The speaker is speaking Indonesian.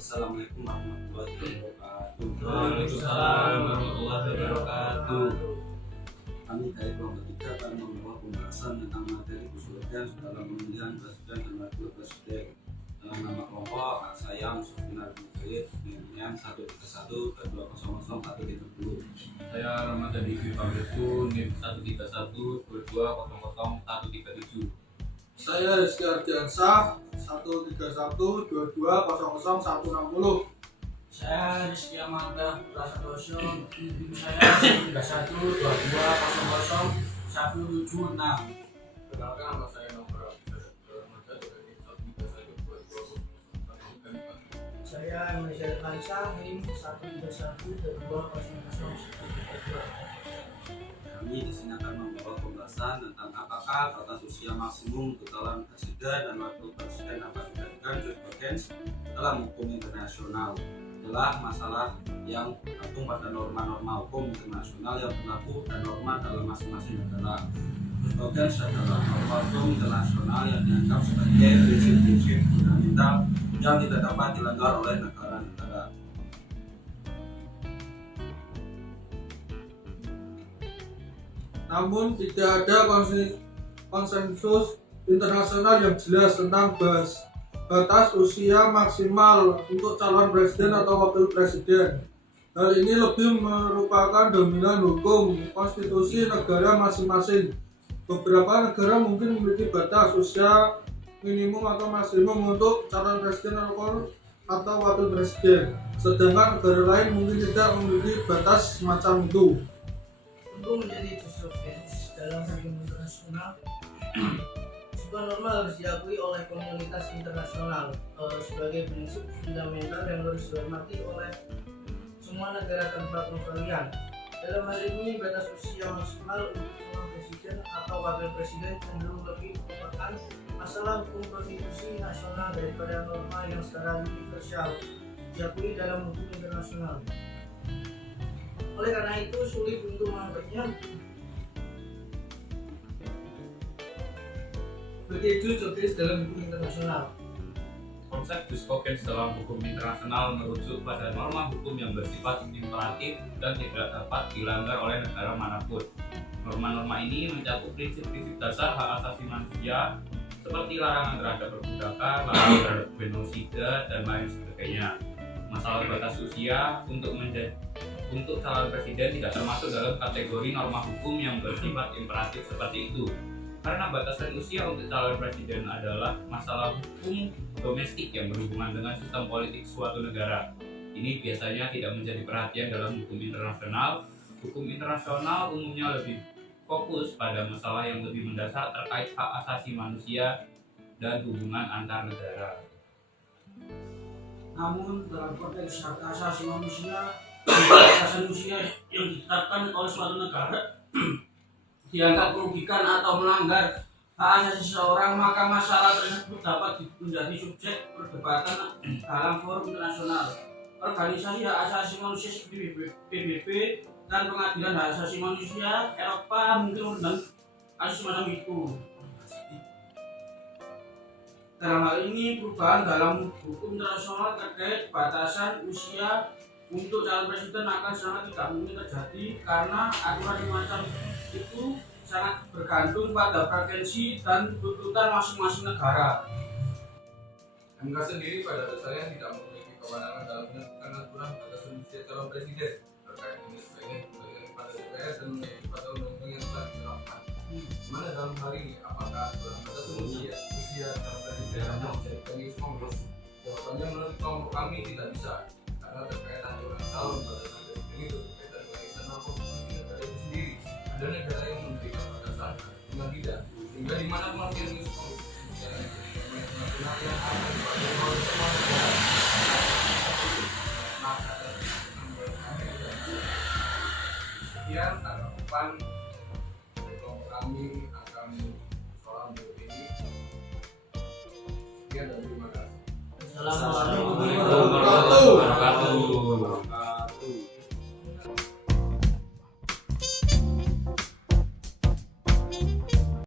Assalamualaikum warahmatullahi wabarakatuh. Waalaikumsalam warahmatullahi wabarakatuh. Kami dari kelompok 3 akan membawa pembahasan tentang materi usulan dalam pemilihan presiden dan wakil presiden. Dalam nama kelompok, saya Mustafinar bin Khalid dengan 131-200-130. Saya Ramadan Diki Pamrestu NIM 131-2200-137. Saya Rizky Ardiansah 131-2200-160. Saya Rizky Amanda Putra Santoso, NIM saya 131-2200-176. Perkenalkan, nama saya Nopra. Saya Malaysia Lansa, NIM 131-2200-132. Kami di sini akan membawa pembahasan tentang apakah batas usia maksimum untuk calon presiden dan wakil presiden dapat dijadikan jurisprudensi dalam hukum internasional. Adalah masalah yang tergantung pada norma-norma hukum internasional yang berlaku dan norma dalam masing-masing negara. Jurisprudensi adalah norma hukum internasional yang dianggap sebagai prinsip-prinsip fundamental yang tidak dapat dilanggar oleh negara-negara. Namun tidak ada konsensus internasional yang jelas tentang batas usia maksimal untuk calon presiden atau wakil presiden. Hal ini lebih merupakan dominan hukum konstitusi negara masing-masing. Beberapa negara mungkin memiliki batas usia minimum atau maksimum untuk calon presiden atau wakil presiden, sedangkan negara lain mungkin tidak memiliki batas semacam itu. Untuk menjadi jurisprudensi dalam hukum internasional, sebuah norma harus diakui oleh komunitas internasional sebagai prinsip fundamental yang harus dihormati oleh semua negara tanpa pengecualian. Dalam hal ini, batas usia maksimal untuk calon presiden atau wakil presiden cenderung lebih merupakan masalah hukum konstitusi nasional daripada norma yang secara universal diakui dalam hukum internasional. Oleh karena itu sulit untuk menganggapnya sebagai jurisprudensi dalam hukum internasional. Konsep jurisprudensi dalam hukum internasional merujuk pada norma hukum yang bersifat imperatif dan tidak dapat dilanggar oleh negara manapun. Norma-norma ini mencakup prinsip-prinsip dasar hak asasi manusia seperti larangan terhadap perbudakan, larangan terhadap genosida, dan lain sebagainya. Masalah batas usia untuk calon presiden tidak termasuk dalam kategori norma hukum yang bersifat imperatif seperti itu. Karena batasan usia untuk calon presiden adalah masalah hukum domestik yang berhubungan dengan sistem politik suatu negara. Ini biasanya tidak menjadi perhatian dalam hukum internasional. Hukum internasional umumnya lebih fokus pada masalah yang lebih mendasar terkait hak asasi manusia dan hubungan antar negara. Namun dalam konteks hak asasi manusia, hak asasi manusia yang ditetapkan oleh suatu negara dianggap merugikan atau melanggar hak asasi seseorang, maka masalah tersebut dapat menjadi subjek perdebatan dalam forum internasional. Organisasi hak asasi manusia seperti PBB dan Pengadilan Hak Asasi Manusia Eropa mungkin mengundang kasus semacam itu. Dalam hal ini, perubahan dalam hukum internasional terkait batasan usia untuk calon presiden akan sangat tidak mungkin terjadi karena aturan semacam itu sangat bergantung pada preferensi dan tuntutan masing-masing negara. MK sendiri pada dasarnya tidak memiliki kewenangan dalam menentukan aturan batasan usia calon presiden terkait ini sebagai kembalikan kepada DPR dan pada undang-undang yang telah diterapkan. Mana dalam hal ini apakah aturan batasan usia calon presiden hanya menjadi Kongres? Jawabannya menurut kelompok kami tidak bisa, karena terkait aturan calon batasan presiden itu berkaitan dengan internal konstitusi negara itu sendiri. Ada negara yang memberikan batasan dengan tidak, sehingga di mana pengertian ini konstitusi nasional yang akan dipakai oleh semua negara. Maka sekian tanggapan dari kelompok kami akan soal berikut ini. Sekian dan terima kasih. Assalamualaikum